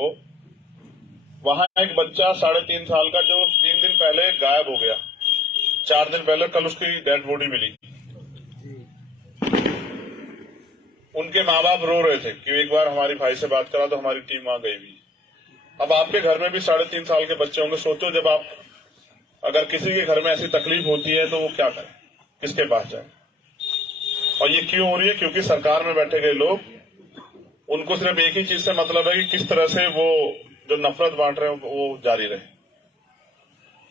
हो, वहां एक बच्चा 3.5 साल का जो 3 दिन पहले गायब हो गया, 4 दिन पहले कल उसकी डेड बॉडी मिली। उनके माँ बाप रो रहे थे कि एक बार हमारी भाई से बात करा तो हमारी टीम वहां गई भी। अब आपके घर में भी 3.5 साल के बच्चे होंगे। सोचो जब आप अगर किसी के घर में ऐसी तकलीफ होती है तो वो क्या करे, किसके पास जाए। और ये क्यों हो रही है? क्योंकि सरकार में बैठे गए लोग, उनको सिर्फ एक ही चीज से मतलब है कि किस तरह से वो जो नफरत बांट रहे हैं वो जारी रहे।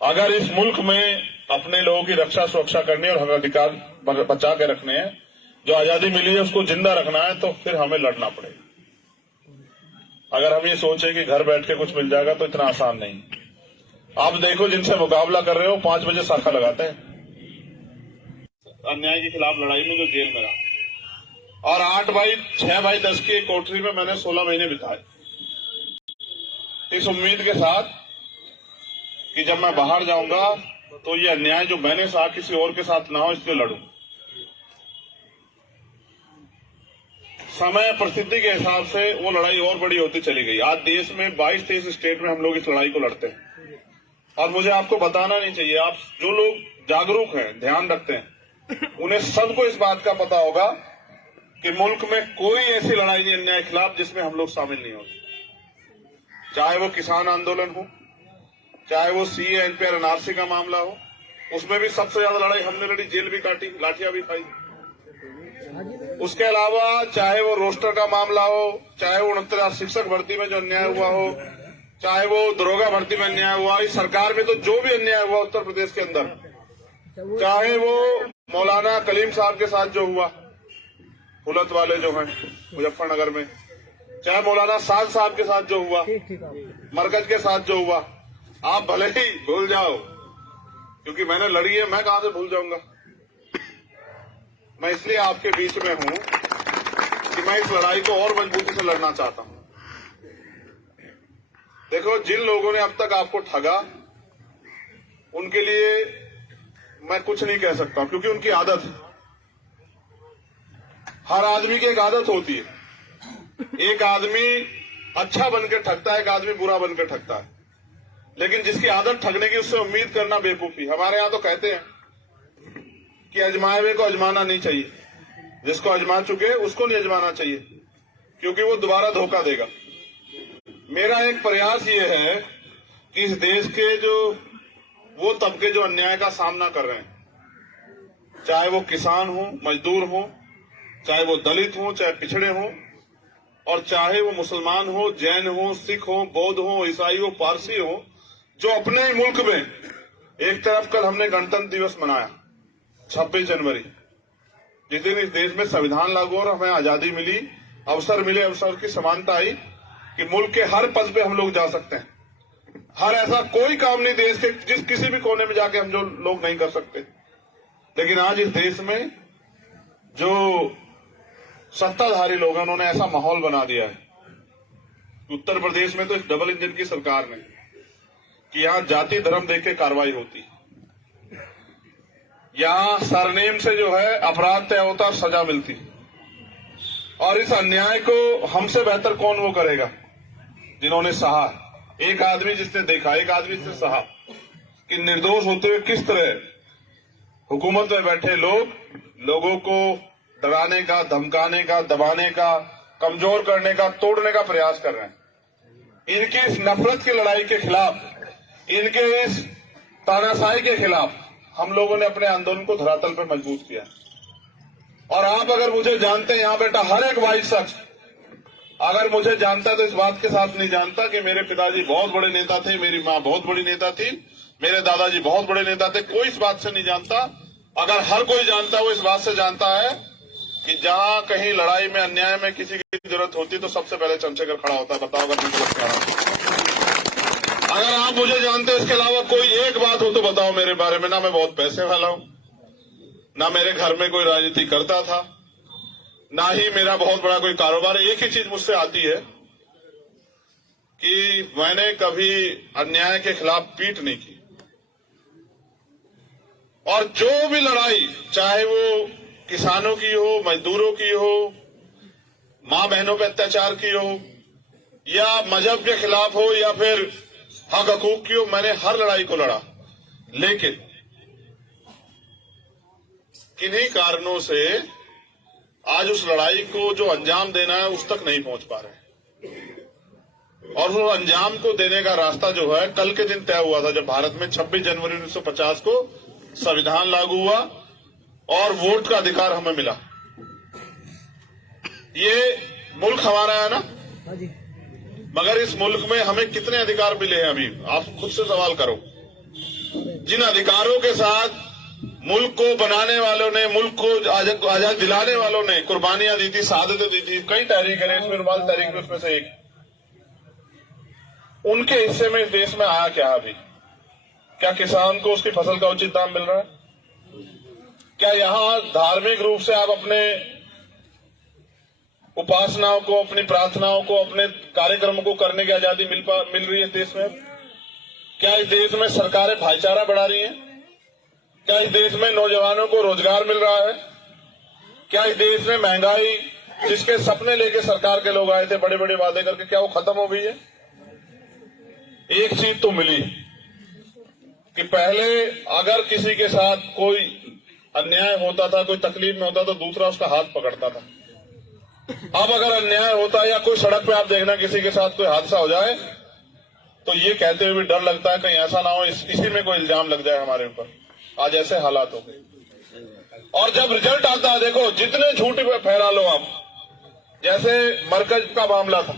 अगर इस मुल्क में अपने लोगों की रक्षा सुरक्षा करनी है और हक अधिकार बचा के रखने हैं, जो आजादी मिली है उसको जिंदा रखना है, तो फिर हमें लड़ना पड़ेगा। अगर हम ये सोचे कि घर बैठ के कुछ मिल जाएगा तो इतना आसान नहीं। आप देखो जिनसे मुकाबला कर रहे हो 5 बजे शाखा लगाते हैं, अन्याय के खिलाफ लड़ाई में जो जेल में रहा। और 6/10 की कोठरी में मैंने 16 महीने बिताए, इस उम्मीद के साथ कि जब मैं बाहर जाऊंगा तो ये अन्याय जो मैंने सहा किसी और के साथ ना हो, इसलिए लड़ूं। समय परिस्थिति के हिसाब से वो लड़ाई और बड़ी होती चली गई। आज देश में 22-23 स्टेट में हम लोग इस लड़ाई को लड़ते हैं। और मुझे आपको बताना नहीं चाहिए, आप जो लोग जागरूक हैं, ध्यान रखते हैं, उन्हें सबको इस बात का पता होगा कि मुल्क में कोई ऐसी लड़ाई नहीं अन्याय के खिलाफ जिसमें हम लोग शामिल नहीं होते। चाहे वो किसान आंदोलन हो, चाहे वो सीए एनपीआर एनआरसी का मामला हो, उसमें भी सबसे ज्यादा लड़ाई हमने लड़ी, जेल भी काटी, लाठियां भी खाई। उसके अलावा चाहे वो रोस्टर का मामला हो, चाहे वो 69 शिक्षक भर्ती में जो अन्याय हुआ हो, चाहे वो दरोगा भर्ती में अन्याय हुआ, इस सरकार में तो जो भी अन्याय हुआ उत्तर प्रदेश के अंदर, चाहे वो मौलाना कलीम साहब के साथ जो हुआ, हुलत वाले जो हैं मुजफ्फरनगर में, चाहे मौलाना साद साहब के साथ जो हुआ, मरकज के साथ जो हुआ, आप भले ही भूल जाओ, क्योंकि मैंने लड़ी है, मैं कहां से भूल जाऊंगा। मैं इसलिए आपके बीच में हूं कि मैं इस लड़ाई को और मजबूती से लड़ना चाहता हूं। देखो, जिन लोगों ने अब तक आपको ठगा, उनके लिए मैं कुछ नहीं कह सकता, क्योंकि उनकी आदत है। हर आदमी की एक आदत होती है। एक आदमी अच्छा बनकर ठगता है, एक आदमी बुरा बनकर ठगता है। लेकिन जिसकी आदत ठगने की, उससे उम्मीद करना बेवकूफी। हमारे यहां तो कहते हैं कि अजमाए हुए को अजमाना नहीं चाहिए, जिसको अजमा चुके उसको नहीं अजमाना चाहिए, क्योंकि वो दोबारा धोखा देगा। मेरा एक प्रयास ये है कि इस देश के जो वो तबके जो अन्याय का सामना कर रहे हैं, चाहे वो किसान हो, मजदूर हो, चाहे वो दलित हो, चाहे पिछड़े हो, और चाहे वो मुसलमान हो, जैन हो, सिख हो, बौद्ध हो, ईसाई हो, पारसी हो, जो अपने ही मुल्क में, एक तरफ कल हमने गणतंत्र दिवस मनाया 26 जनवरी, जिस दिन इस देश में संविधान लागू और हमें आजादी मिली, अवसर मिले, अवसर की समानता आई कि मुल्क के हर पद पे हम लोग जा सकते हैं। हर ऐसा कोई काम नहीं देश के जिस किसी भी कोने में जाके हम जो लोग नहीं कर सकते। लेकिन आज इस देश में जो सत्ताधारी लोग हैं, उन्होंने ऐसा माहौल बना दिया है, उत्तर प्रदेश में तो इस डबल इंजन की सरकार ने, कि यहां जाति धर्म देख के कार्रवाई होती, यहां सरनेम से जो है अपराध तय होता और सजा मिलती। और इस अन्याय को हमसे बेहतर कौन वो करेगा जिन्होंने सहा। एक आदमी जिसने देखा, एक आदमी जिसने सहा कि निर्दोष होते हुए किस तरह हुकूमत में बैठे लोग लोगों को डराने का, धमकाने का, दबाने का, कमजोर करने का, तोड़ने का प्रयास कर रहे हैं। इनकी इस नफरत की लड़ाई के खिलाफ, इनके इस तानाशाही के खिलाफ हम लोगों ने अपने आंदोलन को धरातल पर मजबूत किया। और आप अगर मुझे जानते हैं, यहां बेटा हर एक वाइट शख्स अगर मुझे जानता है तो इस बात के साथ नहीं जानता कि मेरे पिताजी बहुत बड़े नेता थे, मेरी मां बहुत बड़ी नेता थी, मेरे दादाजी बहुत बड़े नेता थे। कोई इस बात से नहीं जानता। अगर हर कोई जानता है, वो इस बात से जानता है कि जहां कहीं लड़ाई में, अन्याय में किसी की जरूरत होती तो सबसे पहले चंद्रशेखर खड़ा होता है। बताओ अगर अगर आप मुझे जानते हैं, इसके अलावा कोई एक बात हो तो बताओ मेरे बारे में। ना मैं बहुत पैसे वाला हूं, ना मेरे घर में कोई राजनीति करता था, ना ही मेरा बहुत बड़ा कोई कारोबार है। एक ही चीज मुझसे आती है कि मैंने कभी अन्याय के खिलाफ पीठ नहीं की। और जो भी लड़ाई, चाहे वो किसानों की हो, मजदूरों की हो, मां बहनों पर अत्याचार की हो, या मजहब के खिलाफ हो या फिर हक हकूक की हो, मैंने हर लड़ाई को लड़ा, लेकिन किन्हीं कारणों से आज उस लड़ाई को जो अंजाम देना है उस तक नहीं पहुंच पा रहे। और वो अंजाम को देने का रास्ता जो है कल के दिन तय हुआ था, जब भारत में 26 जनवरी 1950 को संविधान लागू हुआ और वोट का अधिकार हमें मिला। ये मुल्क हमारा है ना, मगर इस मुल्क में हमें कितने अधिकार मिले हैं अभी आप खुद से सवाल करो। जिन अधिकारों के साथ मुल्क को बनाने वालों ने, मुल्क को आजाद दिलाने वालों ने कुर्बानियां दी थी, शहादतें दी थी, कई तहरीक है, इसमें रुमाल तहरीक में उसमें से एक, उनके हिस्से में इस देश में आया क्या अभी? क्या किसान को उसकी फसल का उचित दाम मिल रहा है? क्या यहां धार्मिक रूप से आप अपने उपासनाओं को, अपनी प्रार्थनाओं को, अपने कार्यक्रमों को करने की आजादी मिल रही है इस देश में? क्या इस देश में सरकारें भाईचारा बढ़ा रही हैं? क्या इस देश में नौजवानों को रोजगार मिल रहा है? क्या इस देश में महंगाई, जिसके सपने लेके सरकार के लोग आए थे बड़े बड़े वादे करके, क्या वो खत्म हो गई है? एक चीज तो मिली कि पहले अगर किसी के साथ कोई अन्याय होता था, कोई तकलीफ में होता तो दूसरा उसका हाथ पकड़ता था। अब अगर अन्याय होता है या कोई सड़क पे आप देखना किसी के साथ कोई हादसा हो जाए तो ये कहते हुए भी डर लगता है कहीं ऐसा ना हो इसी में कोई इल्जाम लग जाए हमारे ऊपर। आज ऐसे हालात हो गए। और जब रिजल्ट आता है, देखो जितने झूठ फैला लो आप, जैसे मरकज का मामला था,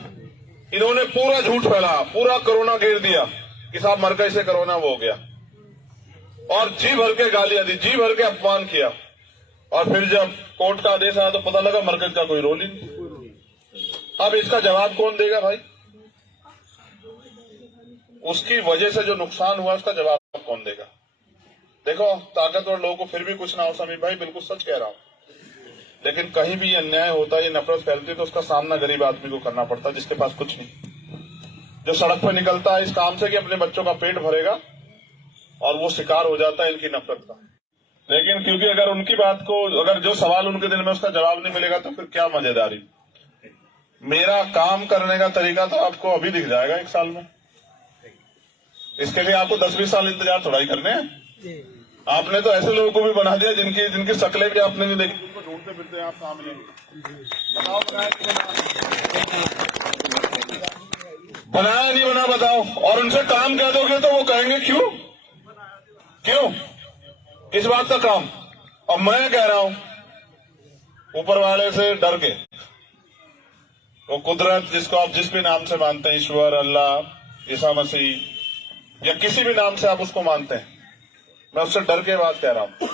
इन्होंने पूरा झूठ फैलाया, पूरा कोरोना घेर दिया कि साहब मरकज से कोरोना वो हो गया, और जी भर के गालियां दी, जी भर के अपमान किया, और फिर जब कोर्ट का आदेश आया तो पता लगा मरकज का कोई रोल ही नहीं। अब इसका जवाब कौन देगा भाई? उसकी वजह से जो नुकसान हुआ उसका जवाब कौन देगा? देखो ताकतवर लोगों को फिर भी कुछ ना हो समीर भाई, बिल्कुल सच कह रहा हूं, लेकिन कहीं भी अन्याय होता है, ये नफरत फैलती है तो उसका सामना गरीब आदमी को करना पड़ता है, जिसके पास कुछ नहीं, जो सड़क पर निकलता है इस काम से कि अपने बच्चों का पेट भरेगा, और वो शिकार हो जाता है इनकी नफरत का। लेकिन क्योंकि अगर उनकी बात को, अगर जो सवाल उनके दिल में उसका जवाब नहीं मिलेगा तो फिर क्या मजेदारी। मेरा काम करने का तरीका तो आपको अभी दिख जाएगा 1 साल में। इसके लिए आपको 10-20 साल इंतजार थोड़ा ही करने हैं। आपने तो ऐसे लोगों को भी बना दिया जिनकी शक्लें भी आपने नहीं देखी, उनको ढूंढते फिरते हैं आप सामने। बताओ बनाया नहीं बना, बताओ। और उनसे काम कह दोगे तो वो कहेंगे क्यों किस बात का काम? और मैं कह रहा हूं ऊपर वाले से डर के, वो कुदरत जिसको आप जिस भी नाम से मानते हैं, ईश्वर, अल्लाह, ईसा मसीह या किसी भी नाम से आप उसको मानते हैं, मैं उससे डर के बात कह रहा हूं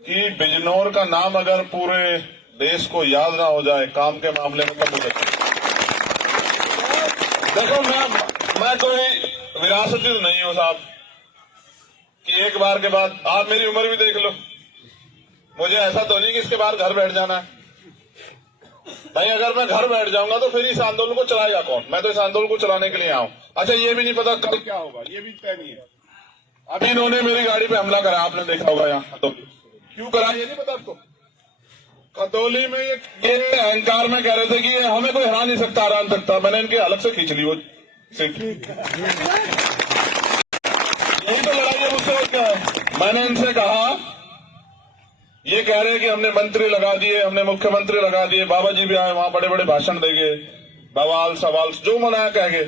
कि बिजनौर का नाम अगर पूरे देश को याद ना हो जाए काम के मामले में, कब हो सकता? देखो मैं कोई विरासती तो नहीं हूं साहब कि एक बार के बाद, आप मेरी उम्र भी देख लो, मुझे ऐसा तो नहीं कि इसके बाद घर बैठ जाना है भाई। अगर मैं घर बैठ जाऊंगा तो फिर इस आंदोलन को चलाएगा कौन? मैं तो इस आंदोलन को चलाने के लिए आऊं। अच्छा ये भी नहीं पता कल क्या होगा, ये भी तय नहीं है। अभी इन्होंने मेरी गाड़ी पे हमला करा, आपने देखा होगा यहाँ तो क्यों करा ये नहीं पता आपको। खतौली में ये अहंकार में कह रहे थे कि ये हमें कोई हरा नहीं सकता, हरा नहीं सकता। मैंने इनके अलग से खींच ली वो सीट। यही तो लड़ाई है मुझसे और क्या है। मैंने इनसे कहा, ये कह रहे हैं कि हमने मंत्री लगा दिए, हमने मुख्यमंत्री लगा दिए, बाबा जी भी आए वहां बड़े बड़े भाषण देंगे, बवाल सवाल जो मनाया कहेंगे।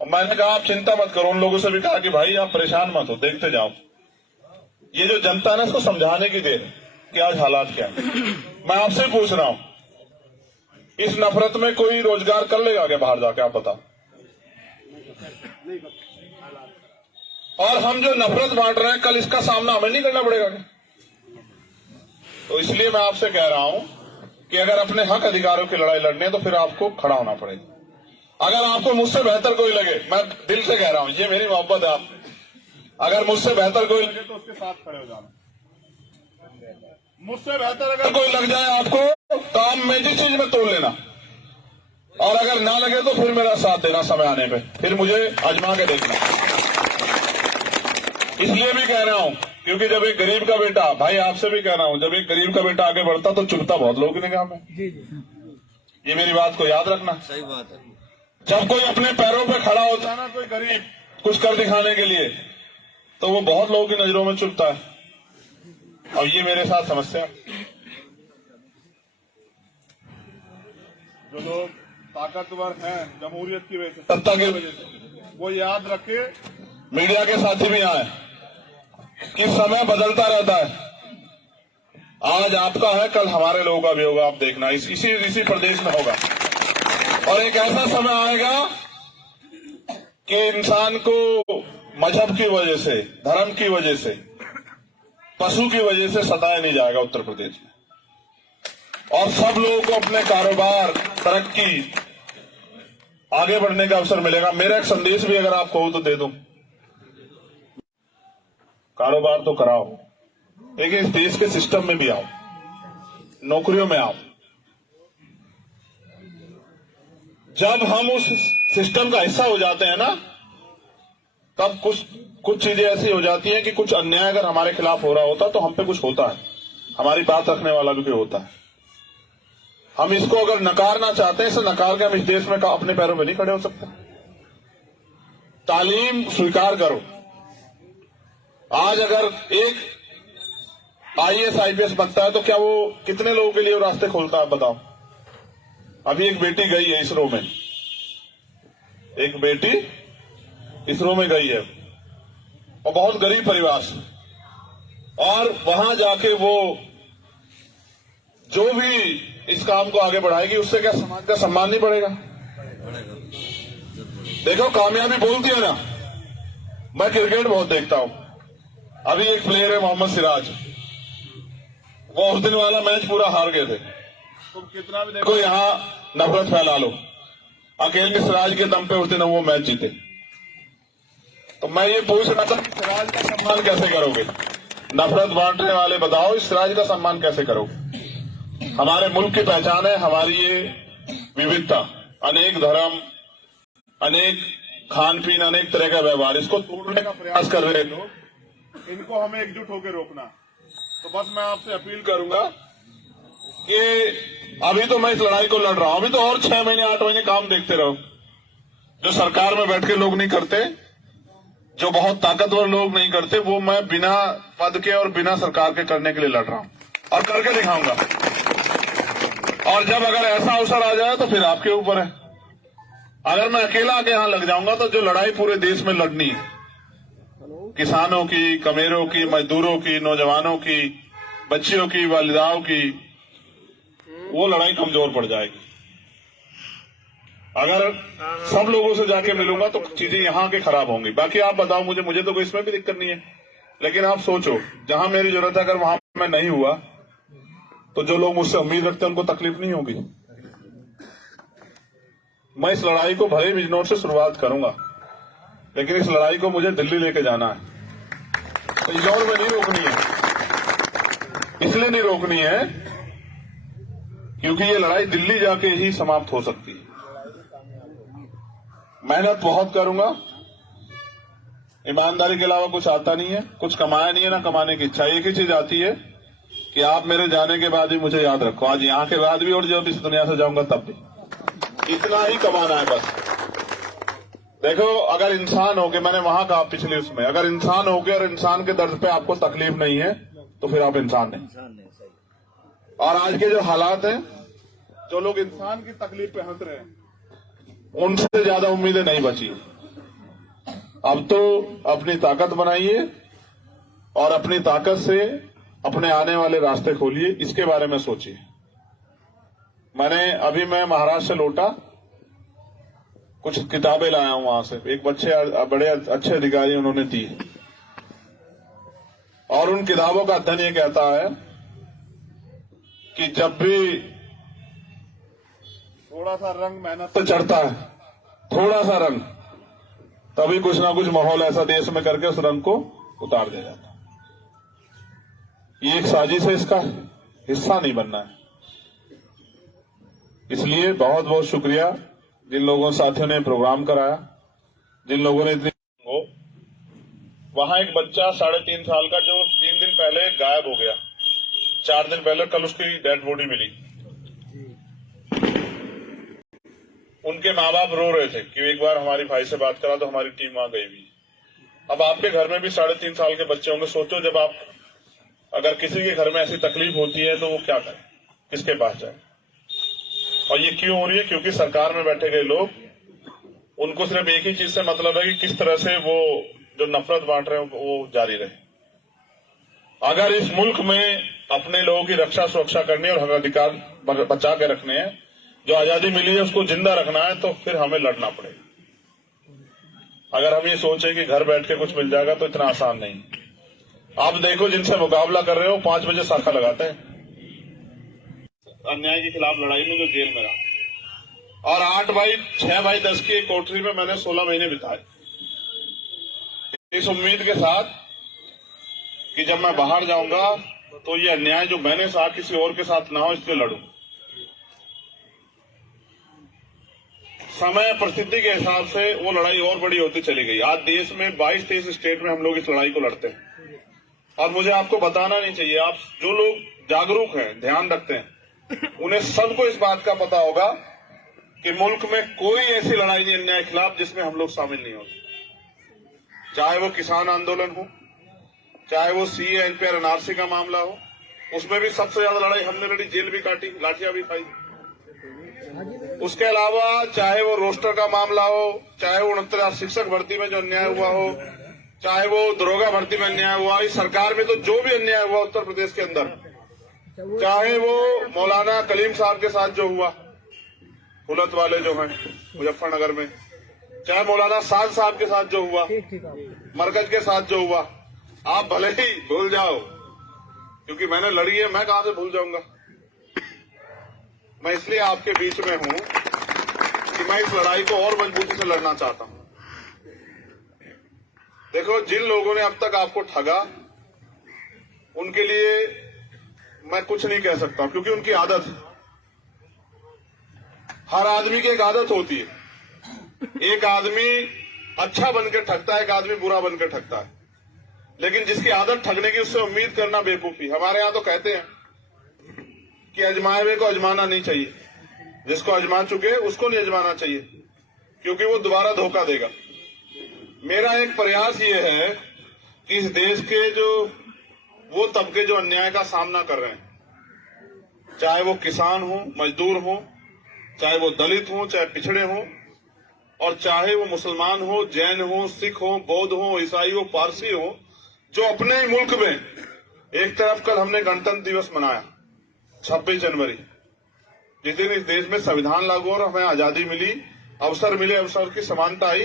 और मैंने कहा आप चिंता मत करो, उन लोगों से भी कहा कि भाई आप परेशान मत हो, देखते जाओ। ये जो जनता है इसको समझाने की देर कि आज हालात क्या है। मैं आपसे पूछ रहा हूं, इस नफरत में कोई रोजगार कर लेगा क्या बाहर जाके? आप बताओ। और हम जो नफरत बांट रहे हैं, कल इसका सामना हमें नहीं करना पड़ेगा क्या? तो इसलिए मैं आपसे कह रहा हूं कि अगर अपने हक अधिकारों की लड़ाई लड़नी है तो फिर आपको खड़ा होना पड़ेगा। अगर आपको मुझसे बेहतर कोई लगे, मैं दिल से कह रहा हूं, ये मेरी मोहब्बत है आप, अगर मुझसे बेहतर कोई लगे तो उसके साथ खड़े हो जाना। मुझसे बेहतर अगर कोई लग जाए आपको तो आप मेरी चीज में तोड़ लेना, और अगर ना लगे तो फिर मेरा साथ देना समय आने पे, फिर मुझे आजमा के देखना। इसलिए भी कह रहा हूं क्योंकि जब एक गरीब का बेटा, भाई आपसे भी कह रहा हूं, जब एक गरीब का बेटा आगे बढ़ता तो चुभता बहुत लोगों की निगाह में। ये मेरी बात को याद रखना। सही बात है। जब कोई अपने पैरों पे खड़ा होता है ना, कोई गरीब कुछ कर दिखाने के लिए, तो वो बहुत लोगों की नजरों में चुभता है। और ये मेरे साथ समस्या, जो लोग ताकतवर हैं जमहूरियत की वजह से, सत्ता की वजह से, वो याद रखे, मीडिया के साथी भी आए कि समय बदलता रहता है। आज आपका है, कल हमारे लोगों का भी होगा। आप देखना, इसी प्रदेश में होगा। और एक ऐसा समय आएगा कि इंसान को मजहब की वजह से, धर्म की वजह से, पशु की वजह से सताया नहीं जाएगा उत्तर प्रदेश में। और सब लोगों को अपने कारोबार, तरक्की, आगे बढ़ने का अवसर मिलेगा। मेरा एक संदेश भी अगर आप कहो तो दे दूं, कारोबार तो कराओ, लेकिन इस देश के सिस्टम में भी आओ, नौकरियों में आओ। जब हम उस सिस्टम का हिस्सा हो जाते हैं ना, तब कुछ चीजें ऐसी हो जाती हैं कि कुछ अन्याय अगर हमारे खिलाफ हो रहा होता तो हम पे कुछ होता है, हमारी बात रखने वाला भी होता है। हम इसको अगर नकारना चाहते हैं, इसे नकार के हम इस देश में अपने पैरों में नहीं खड़े हो सकते। तालीम स्वीकार करो। आज अगर एक IAS IPS बनता है तो क्या वो कितने लोगों के लिए वो रास्ते खोलता है, बताओ। अभी एक बेटी गई है इसरो में, एक बेटी इसरो में गई है, और बहुत गरीब परिवार से, और वहां जाके वो जो भी इस काम को आगे बढ़ाएगी, उससे क्या समाज का सम्मान नहीं बढ़ेगा? देखो, कामयाबी बोलती है ना। मैं क्रिकेट बहुत देखता हूं। अभी एक प्लेयर है मोहम्मद सिराज, वो उस दिन वाला मैच पूरा हार गए थे। तुम कितना भी देखो यहां नफरत फैला लो, अकेले सिराज के दम पे उस दिन वो मैच जीते। तो मैं ये पूछ रहा था कि सिराज का सम्मान कैसे करोगे? नफरत बांटने वाले बताओ, इस सिराज का सम्मान कैसे करोगे? हमारे मुल्क की पहचान है हमारी ये विविधता, अनेक धर्म, अनेक खान पीन, अनेक तरह का व्यवहार। इसको तोड़ने का प्रयास कर रहे हैं लोग, इनको हमें एकजुट होकर रोकना। तो बस मैं आपसे अपील करूंगा कि अभी तो मैं इस लड़ाई को लड़ रहा हूं, अभी तो और 6 महीने 8 महीने काम देखते रहो। जो सरकार में बैठ के लोग नहीं करते, जो बहुत ताकतवर लोग नहीं करते, वो मैं बिना पद के और बिना सरकार के करने के लिए लड़ रहा हूं, और करके दिखाऊंगा। और जब अगर ऐसा अवसर आ जाए तो फिर आपके ऊपर है। अगर मैं अकेला आके यहां लग जाऊंगा तो जो लड़ाई पूरे देश में लड़नी है, किसानों की, कमेरों की, मजदूरों की, नौजवानों की, बच्चियों की, वालिदाओं की, वो लड़ाई कमजोर पड़ जाएगी। अगर सब लोगों से जाके मिलूंगा तो चीजें यहां के खराब होंगी। बाकी आप बताओ मुझे तो कोई इसमें भी दिक्कत नहीं है, लेकिन आप सोचो, जहां मेरी जरूरत है अगर वहां मैं नहीं हुआ तो जो लोग मुझसे उम्मीद रखते हैं उनको तकलीफ नहीं होगी। मैं इस लड़ाई को भले बिजनौर से शुरुआत करूंगा, लेकिन इस लड़ाई को मुझे दिल्ली लेके जाना है। तो बिजनौर में नहीं रोकनी है। इसलिए नहीं रोकनी है क्योंकि ये लड़ाई दिल्ली जाके ही समाप्त हो सकती है। मेहनत बहुत करूंगा, ईमानदारी के अलावा कुछ आता नहीं है, कुछ कमाया नहीं है, ना कमाने की इच्छा। एक ही चीज आती है कि आप मेरे जाने के बाद भी मुझे याद रखो, आज यहां के बाद भी और जब इस दुनिया से जाऊंगा तब भी। इतना ही कमाना है बस। देखो, अगर इंसान हो के, मैंने वहां कहा पिछले उसमें, अगर इंसान हो के और इंसान के दर्द पे आपको तकलीफ नहीं है तो फिर आप इंसान नहीं। और आज के जो हालात हैं, जो लोग इंसान की तकलीफ पे हंस रहे हैं, उनसे ज्यादा उम्मीदें नहीं बची। अब तो अपनी ताकत बनाइए और अपनी ताकत से अपने आने वाले रास्ते खोलिए, इसके बारे में सोचिए। मैं महाराष्ट्र से लौटा, कुछ किताबें लाया हूं वहां से, एक बड़े अच्छे अधिकारी उन्होंने दी, और उन किताबों का अध्ययन ये कहता है कि जब भी थोड़ा सा रंग मेहनत से चढ़ता है, थोड़ा सा रंग, तभी कुछ ना कुछ माहौल ऐसा देश में करके उस रंग को उतार दिया जाता है। ये एक साजिश है, इसका हिस्सा नहीं बनना है। इसलिए बहुत बहुत शुक्रिया जिन लोगों साथियों ने प्रोग्राम कराया, जिन लोगों ने इतनी हो। वहां एक बच्चा 3.5 साल का जो 3 दिन पहले गायब हो गया, 4 दिन पहले, कल उसकी डेड बॉडी मिली। उनके माँ बाप रो रहे थे कि एक बार हमारी भाई से बात करा तो हमारी टीम वहां गई हुई। अब आपके घर में भी 3.5 साल के बच्चे होंगे। सोचो जब आप अगर किसी के घर में ऐसी तकलीफ होती है तो वो क्या करे, किसके पास जाए। और ये क्यों हो रही है? क्योंकि सरकार में बैठे गए लोग, उनको सिर्फ एक ही चीज से मतलब है कि किस तरह से वो जो नफरत बांट रहे हैं वो जारी रहे। अगर इस मुल्क में अपने लोगों की रक्षा सुरक्षा करनी है और हक अधिकार बचा के रखने हैं, जो आजादी मिली है उसको जिंदा रखना है, तो फिर हमें लड़ना पड़ेगा। अगर हम ये सोचें कि घर बैठ के कुछ मिल जाएगा तो इतना आसान नहीं। आप देखो जिनसे मुकाबला कर रहे हो 5 बजे शाखा लगाते हैं। अन्याय के खिलाफ लड़ाई में जो जेल में रहा, और 6x10 की एक कोठरी में मैंने 16 महीने बिताए, इस उम्मीद के साथ कि जब मैं बाहर जाऊंगा तो ये अन्याय जो मैंने सहा किसी और के साथ ना हो, इसलिए लड़ूं। समय परिस्थिति के हिसाब से वो लड़ाई और बड़ी होती चली गई। आज देश में 22-23 स्टेट में हम लोग इस लड़ाई को लड़ते हैं। और मुझे आपको बताना नहीं चाहिए, आप जो लोग जागरूक हैं, ध्यान रखते हैं, उन्हें सबको इस बात का पता होगा कि मुल्क में कोई ऐसी लड़ाई नहीं अन्याय के खिलाफ जिसमें हम लोग शामिल नहीं होते। चाहे वो किसान आंदोलन हो, चाहे वो सीए एनपीआर एनआरसी का मामला हो, उसमें भी सबसे ज्यादा लड़ाई हमने लड़ी, जेल भी काटी, लाठियां भी खाई। उसके अलावा चाहे वो रोस्टर का मामला हो, चाहे वो 69 शिक्षक भर्ती में जो अन्याय हुआ हो, चाहे वो दरोगा भर्ती में अन्याय हुआ, इस सरकार में तो जो भी अन्याय हुआ उत्तर प्रदेश के अंदर, चाहे वो मौलाना कलीम साहब के साथ जो हुआ, हुलत वाले जो हैं मुजफ्फरनगर में, चाहे मौलाना साद साहब के साथ जो हुआ, मरकज के साथ जो हुआ, आप भले ही भूल जाओ, क्योंकि मैंने लड़ी है, मैं कहां से भूल जाऊंगा। मैं इसलिए आपके बीच में हूं कि मैं इस लड़ाई को और मजबूती से लड़ना चाहता हूं। देखो, जिन लोगों ने अब तक आपको ठगा, उनके लिए मैं कुछ नहीं कह सकता, क्योंकि उनकी आदत है। हर आदमी की एक आदत होती है। एक आदमी अच्छा बनकर ठगता है, एक आदमी बुरा बनकर ठगता है। लेकिन जिसकी आदत ठगने की, उससे उम्मीद करना बेवकूफी। हमारे यहां तो कहते हैं कि अजमाए हुए को अजमाना नहीं चाहिए, जिसको अजमा चुके उसको नहीं अजमाना चाहिए, क्योंकि वो दोबारा धोखा देगा। मेरा एक प्रयास ये है कि इस देश के जो वो तबके जो अन्याय का सामना कर रहे हैं, चाहे वो किसान हो, मजदूर हो, चाहे वो दलित हो, चाहे पिछड़े हो, और चाहे वो मुसलमान हो, जैन हो, सिख हो, बौद्ध हो, ईसाई हो, पारसी हो, जो अपने ही मुल्क में, एक तरफ कल हमने गणतंत्र दिवस मनाया 26 जनवरी, जिस दिन इस देश में संविधान लागू और हमें आजादी मिली, अवसर मिले, अवसर की समानता आई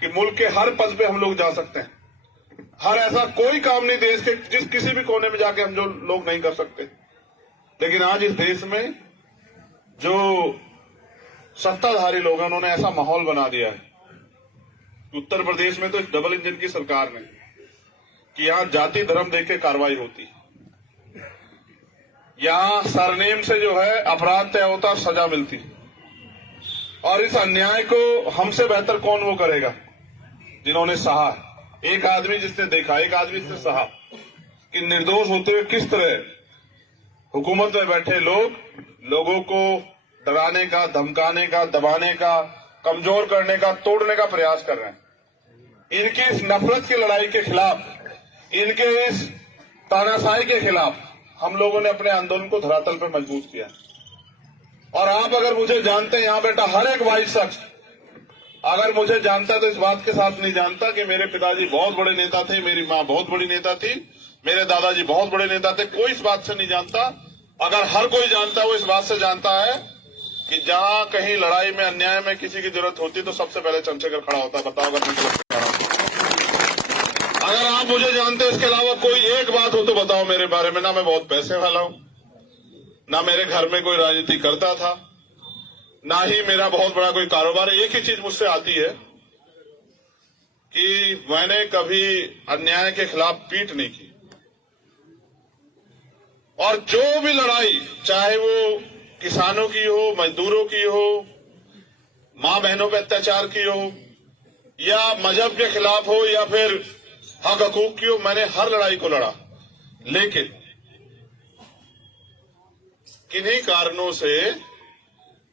कि मुल्क के हर पद पे हम लोग जा सकते हैं। हर ऐसा कोई काम नहीं देश के जिस किसी भी कोने में जाके हम जो लोग नहीं कर सकते। लेकिन आज इस देश में जो सत्ताधारी लोग हैं, उन्होंने ऐसा माहौल बना दिया है, उत्तर प्रदेश में तो इस डबल इंजन की सरकार ने, कि यहां जाति धर्म देख के कार्रवाई होती, यहां सरनेम से जो है अपराध तय होता, सजा मिलती। और इस अन्याय को हमसे बेहतर कौन वो करेगा जिन्होंने सहा। एक आदमी जिसने देखा, एक आदमी जिसने सहा कि निर्दोष होते हुए किस तरह हुकूमत में बैठे लोग लोगों को डराने का, धमकाने का, दबाने का, कमजोर करने का, तोड़ने का प्रयास कर रहे हैं। इनकी इस नफरत की लड़ाई के खिलाफ, इनके इस तानाशाही के खिलाफ हम लोगों ने अपने आंदोलन को धरातल पर मजबूत किया। और आप अगर मुझे जानते हैं, यहां बेटा हर एक वाइस शख्स अगर मुझे जानता तो इस बात के साथ नहीं जानता कि मेरे पिताजी बहुत बड़े नेता थे, मेरी मां बहुत बड़ी नेता थी, मेरे दादाजी बहुत बड़े नेता थे। कोई इस बात से नहीं जानता। अगर हर कोई जानता है, वो इस बात से जानता है कि जहां कहीं लड़ाई में, अन्याय में किसी की जरूरत होती तो सबसे पहले चंद्रशेखर खड़ा होता है। बताओ अगर आप मुझे जानते हैं, इसके अलावा कोई एक बात हो तो बताओ मेरे बारे में। ना मैं बहुत पैसे वाला हूं, ना मेरे घर में कोई राजनीति करता था, ना ही मेरा बहुत बड़ा कोई कारोबार है। एक ही चीज मुझसे आती है कि मैंने कभी अन्याय के खिलाफ पीठ नहीं की। और जो भी लड़ाई, चाहे वो किसानों की हो, मजदूरों की हो, मां बहनों पर अत्याचार की हो, या मजहब के खिलाफ हो, या फिर हक हकूक की हो, मैंने हर लड़ाई को लड़ा। लेकिन किन्हीं कारणों से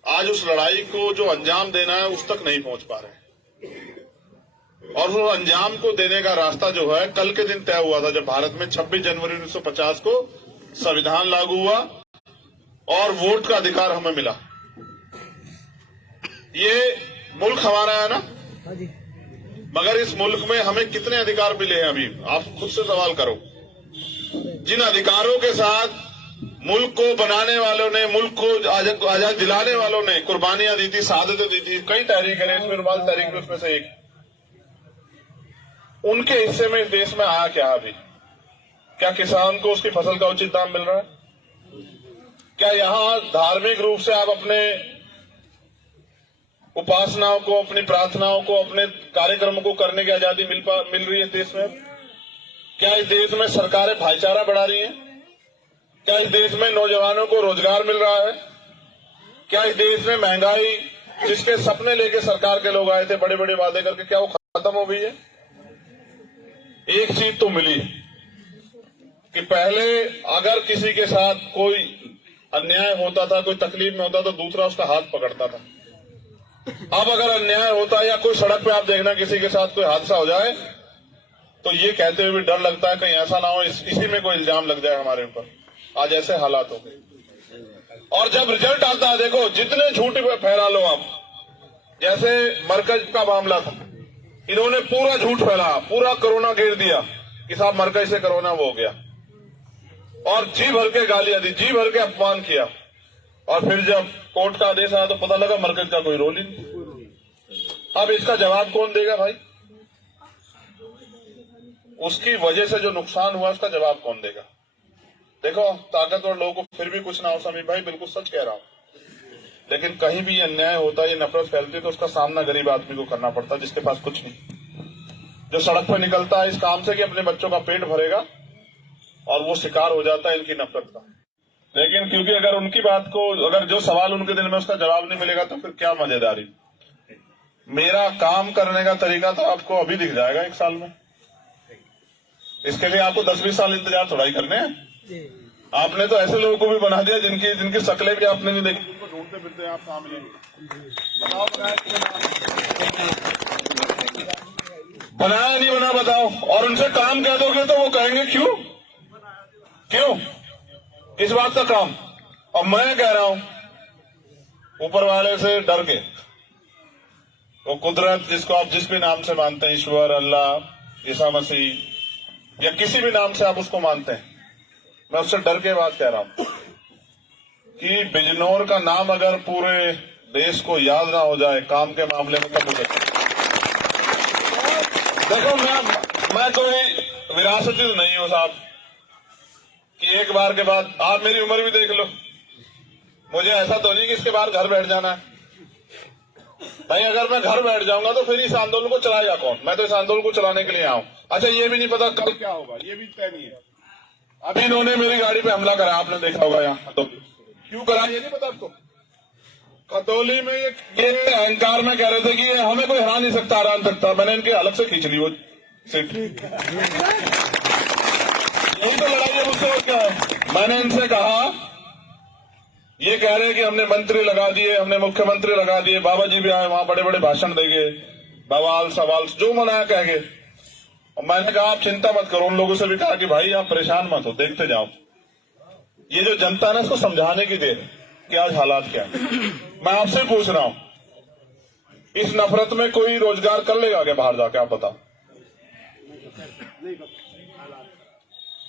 आज उस लड़ाई को जो अंजाम देना है उस तक नहीं पहुंच पा रहे हैं। और उस अंजाम को देने का रास्ता जो है कल के दिन तय हुआ था, जब भारत में 26 जनवरी 1950 को संविधान लागू हुआ और वोट का अधिकार हमें मिला। ये मुल्क हमारा है ना, मगर इस मुल्क में हमें कितने अधिकार मिले हैं अभी आप खुद से सवाल करो। जिन अधिकारों के साथ मुल्क को बनाने वालों ने, मुल्क को आजाद दिलाने वालों ने कुर्बानियां दी थी, शहादतें दी थी, कई तहरीक है, इसमें रुमाल तहरीक उसमें से एक, उनके हिस्से में इस देश में आया क्या अभी? क्या किसान को उसकी फसल का उचित दाम मिल रहा है? क्या यहां धार्मिक रूप से आप अपने उपासनाओं को, अपनी प्रार्थनाओं को, अपने कार्यक्रमों को करने की आजादी मिल रही है देश में? क्या इस देश में सरकारें भाईचारा बढ़ा रही हैं? क्या इस देश में नौजवानों को रोजगार मिल रहा है? क्या इस देश में महंगाई, जिसके सपने लेके सरकार के लोग आए थे बड़े बड़े वादे करके, क्या वो खत्म हो गई है? एक चीज तो मिली कि पहले अगर किसी के साथ कोई अन्याय होता था, कोई तकलीफ में होता तो दूसरा उसका हाथ पकड़ता था। अब अगर अन्याय होता है या कोई सड़क पे आप देखना किसी के साथ कोई हादसा हो जाए तो ये कहते हुए भी डर लगता है कहीं ऐसा ना हो इसी में कोई इल्जाम लग जाए हमारे ऊपर। आज ऐसे हालात हो गए। और जब रिजल्ट आता है, देखो जितने झूठ फैला लो आप, जैसे मरकज का मामला था, इन्होंने पूरा झूठ फैला, पूरा कोरोना घेर दिया कि साहब मरकज से कोरोना वो हो गया, और जी भर के गालियां दी, जी भर के अपमान किया, और फिर जब कोर्ट का आदेश आया तो पता लगा मरकज का कोई रोल ही नहीं। अब इसका जवाब कौन देगा भाई? उसकी वजह से जो नुकसान हुआ उसका जवाब कौन देगा? देखो ताकतवर लोगों को फिर भी कुछ ना हो, समीर भाई बिल्कुल सच कह रहा हूं, लेकिन कहीं भी अन्याय होता है, ये नफरत फैलती है तो उसका सामना गरीब आदमी को करना पड़ता है, जिसके पास कुछ नहीं, जो सड़क पर निकलता है इस काम से कि अपने बच्चों का पेट भरेगा, और वो शिकार हो जाता है इनकी नफरत का। लेकिन क्योंकि अगर उनकी बात को, अगर जो सवाल उनके दिल में उसका जवाब नहीं मिलेगा तो फिर क्या मजेदारी। मेरा काम करने का तरीका तो आपको अभी दिख जाएगा 1 साल में, इसके लिए आपको 10-20 साल इंतजार थोड़ा ही करने हैं। आपने तो ऐसे लोगों को भी बना दिया जिनकी शक्लें भी आपने नहीं देखी, उनको ढूंढते फिरते आप कहाँ मिलेंगे? बताओ बनाया नहीं बना बताओ। और उनसे काम कह दोगे तो वो कहेंगे क्यों इस बात का काम। और मैं कह रहा हूं ऊपर वाले से डर के, वो कुदरत जिसको आप जिस भी नाम से मानते हैं, ईश्वर, अल्लाह, ईसा मसीह या किसी भी नाम से आप उसको मानते हैं, मैं उससे डर के बात कह रहा हूं कि बिजनौर का नाम अगर पूरे देश को याद ना हो जाए काम के मामले में, तब हो सकता। देखो मैं कोई विरासती तो नहीं हूं साहब कि एक बार के बाद, आप मेरी उम्र भी देख लो, मुझे ऐसा तो नहीं कि इसके बाद घर बैठ जाना है भाई। अगर मैं घर बैठ जाऊंगा तो फिर इस आंदोलन को चलाएगा कौन? मैं तो इस आंदोलन को चलाने के लिए आऊं। अच्छा ये भी नहीं पता कल क्या होगा, ये भी तय नहीं है। अभी इन्होंने मेरी गाड़ी पे हमला करा, आपने देखा होगा यहाँ तो क्यों करा ये नहीं पता आपको। खतौली में ये अहंकार में कह रहे थे कि हमें कोई हरा नहीं सकता, हरा नहीं सकता। मैंने इनके अलग से खींच ली वो सीट। यही तो लड़ाई है मुझसे और क्या है। मैंने इनसे कहा, ये कह रहे कि हमने मंत्री लगा दिए, हमने मुख्यमंत्री लगा दिए, बाबा जी भी आए वहां बड़े बड़े भाषण देंगे, बवाल सवाल जो मनाया कहेंगे। और मैंने कहा आप चिंता मत करो। उन लोगों से भी कहा कि भाई आप परेशान मत हो, देखते जाओ। ये जो जनता है ना, इसको समझाने की देर कि आज हालात क्या है। मैं आपसे पूछ रहा हूं, इस नफरत में कोई रोजगार कर लेगा क्या बाहर जाके? आप बताओ।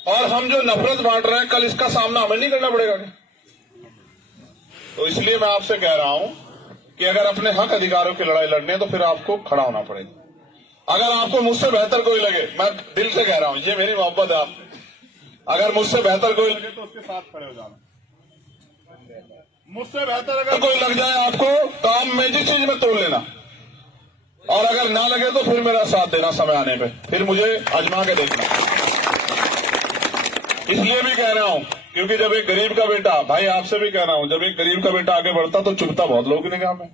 और हम जो नफरत बांट रहे हैं, कल इसका सामना हमें नहीं करना पड़ेगा क्या? तो इसलिए मैं आपसे कह रहा हूं कि अगर अपने हक अधिकारों की लड़ाई लड़नी है तो फिर आपको खड़ा होना पड़ेगा। अगर आपको मुझसे बेहतर कोई लगे, मैं दिल से कह रहा हूं, ये मेरी मोहब्बत है आप, अगर मुझसे बेहतर कोई लगे तो उसके साथ खड़े हो जाना। मुझसे बेहतर अगर कोई लग जाए आपको काम में, जिस चीज में तोड़ लेना, और अगर ना लगे तो फिर मेरा साथ देना समय आने पे, फिर मुझे आजमा के देखना। इसलिए भी कह रहा हूं क्योंकि जब एक गरीब का बेटा, भाई आपसे भी कह रहा हूं, जब एक गरीब का बेटा आगे बढ़ता तो चुभता बहुत लोगों की निगाह में।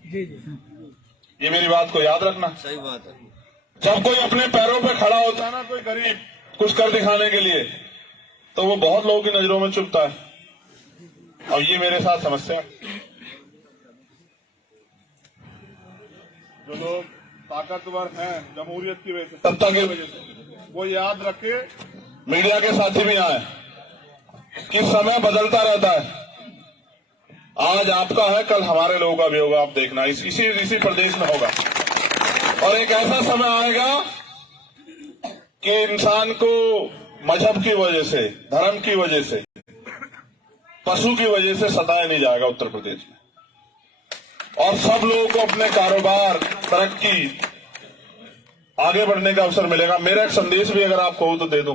ये मेरी बात को याद रखना। सही बात है। जब कोई अपने पैरों पे खड़ा होता है ना, कोई गरीब कुछ कर दिखाने के लिए, तो वो बहुत लोगों की नजरों में चुभता है। और ये मेरे साथ समस्या है। जो लोग ताकतवर हैं जमहूरियत की वजह से, सत्ता की वजह से, वो याद रखे, मीडिया के साथी भी आए कि समय बदलता रहता है। आज आपका है, कल हमारे लोगों का भी होगा। आप देखना, इसी प्रदेश में होगा। और एक ऐसा समय आएगा कि इंसान को मजहब की वजह से, धर्म की वजह से, पशु की वजह से सताया नहीं जाएगा उत्तर प्रदेश में। और सब लोगों को अपने कारोबार, तरक्की, आगे बढ़ने का अवसर मिलेगा। मेरा एक संदेश भी अगर आप कहो तो दे दूं,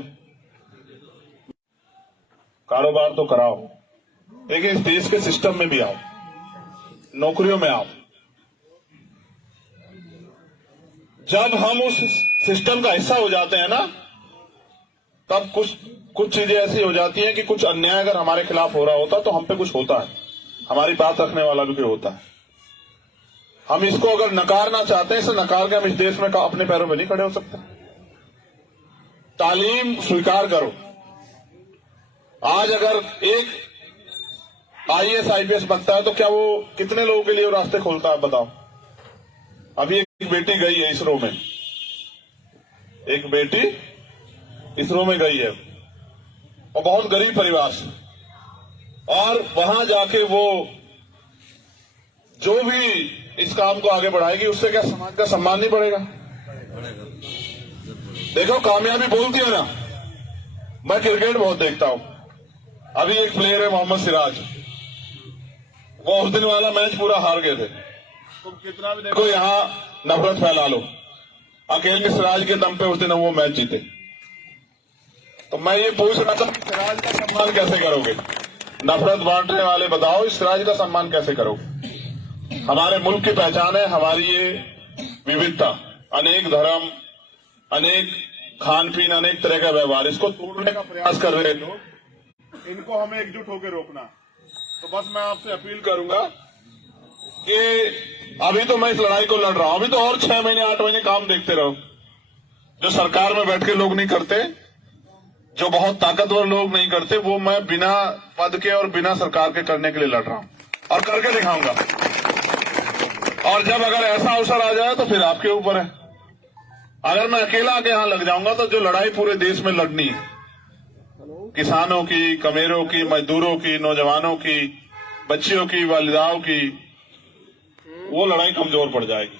कारोबार तो कराओ, लेकिन इस देश के सिस्टम में भी आओ, नौकरियों में आओ। जब हम उस सिस्टम का हिस्सा हो जाते हैं ना, तब कुछ चीजें ऐसी हो जाती हैं कि कुछ अन्याय अगर हमारे खिलाफ हो रहा होता तो हम पे कुछ होता है, हमारी बात रखने वाला भी कोई होता है। हम इसको अगर नकारना चाहते हैं, इसे नकार के हम इस देश में अपने पैरों में नहीं खड़े हो सकते। तालीम स्वीकार करो। आज अगर एक IAS IPS बनता है तो क्या वो कितने लोगों के लिए वो रास्ते खोलता है, बताओ। अभी एक बेटी गई है इसरो में, एक बेटी इसरो में गई है, और बहुत गरीब परिवार से, और वहां जाके वो जो भी इस काम को आगे बढ़ाएगी, उससे क्या समाज का सम्मान नहीं बढ़ेगा? देखो, कामयाबी बोलती है ना। मैं क्रिकेट बहुत देखता हूं। अभी एक प्लेयर है मोहम्मद सिराज, वो उस दिन वाला मैच पूरा हार गए थे। तुम कितना भी देखो, यहां नफरत फैला लो, अकेले सिराज के दम पे उस दिन वो मैच जीते। तो मैं ये पूछ रहा था कि सिराज का सम्मान कैसे करोगे? नफरत बांटने वाले बताओ, इस सिराज का सम्मान कैसे करोगे? हमारे मुल्क की पहचान है हमारी ये विविधता, अनेक धर्म, अनेक खान पीन, अनेक तरह का व्यवहार। इसको तोड़ने का प्रयास कर रहे लोग, इनको हमें एकजुट होकर रोकना। तो बस मैं आपसे अपील करूंगा कि अभी तो मैं इस लड़ाई को लड़ रहा हूं, अभी तो और 6 महीने 8 महीने काम देखते रहो, जो सरकार में बैठ के लोग नहीं करते, जो बहुत ताकतवर लोग नहीं करते, वो मैं बिना पद के और बिना सरकार के करने के लिए लड़ रहा हूं, और करके दिखाऊंगा। और जब अगर ऐसा अवसर आ जाए तो फिर आपके ऊपर है। अगर मैं अकेला आके यहां लग जाऊंगा तो जो लड़ाई पूरे देश में लड़नी है, किसानों की, कमेरों की, मजदूरों की, नौजवानों की, बच्चियों की, वालिदाओं की, वो लड़ाई कमजोर पड़ जाएगी।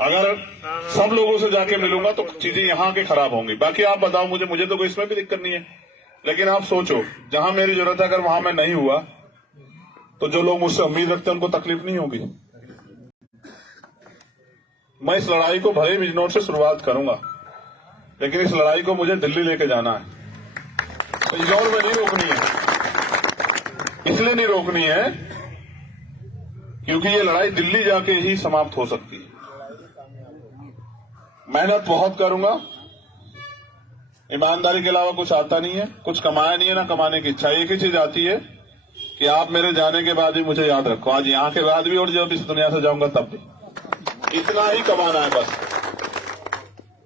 अगर सब लोगों से जाके मिलूंगा तो चीजें यहां के खराब होंगी। बाकी आप बताओ, मुझे तो कोई इसमें भी दिक्कत नहीं है, लेकिन आप सोचो, जहां मेरी जरूरत है अगर वहां मैं नहीं हुआ तो जो लोग मुझसे उम्मीद रखते हैं उनको तकलीफ नहीं होगी। मैं इस लड़ाई को भले बिजनौर से शुरुआत करूंगा, लेकिन इस लड़ाई को मुझे दिल्ली लेके जाना है। बिजनौर में नहीं रोकनी है। इसलिए नहीं रोकनी है क्योंकि ये लड़ाई दिल्ली जाके ही समाप्त हो सकती है। मेहनत बहुत करूंगा, ईमानदारी के अलावा कुछ आता नहीं है, कुछ कमाया नहीं है, ना कमाने की इच्छा। एक ही चीज आती है कि आप मेरे जाने के बाद भी मुझे याद रखो, आज यहां के बाद भी और जब इस दुनिया से जाऊंगा तब भी। इतना ही कमाना है बस।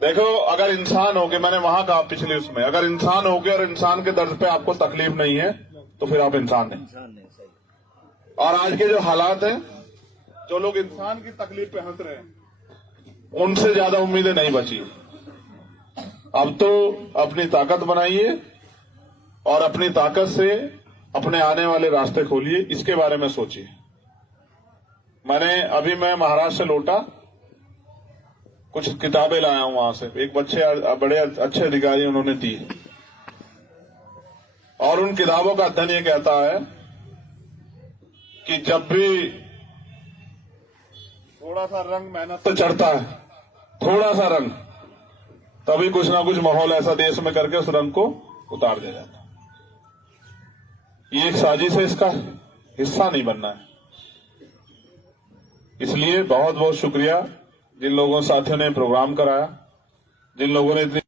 देखो, अगर इंसान हो के, मैंने वहां कहा पिछले उसमें, अगर इंसान हो के और इंसान के दर्द पे आपको तकलीफ नहीं है तो फिर आप इंसान नहीं। और आज के जो हालात हैं, जो लोग इंसान की तकलीफ पे हंस रहे हैं, उनसे ज्यादा उम्मीदें नहीं बची। अब तो अपनी ताकत बनाइए और अपनी ताकत से अपने आने वाले रास्ते खोलिए, इसके बारे में सोचिए। मैं महाराष्ट्र से लौटा, कुछ किताबें लाया हूं वहां से, एक बड़े अच्छे अधिकारी उन्होंने दी, और उन किताबों का अध्ययन ये कहता है कि जब भी थोड़ा सा रंग मेहनत से चढ़ता है, थोड़ा सा रंग, तभी कुछ ना कुछ माहौल ऐसा देश में करके उस रंग को उतार दिया जाता है। ये एक साजिश है, इसका हिस्सा नहीं बनना है। इसलिए बहुत बहुत शुक्रिया जिन लोगों साथियों ने प्रोग्राम कराया, जिन लोगों ने इतनी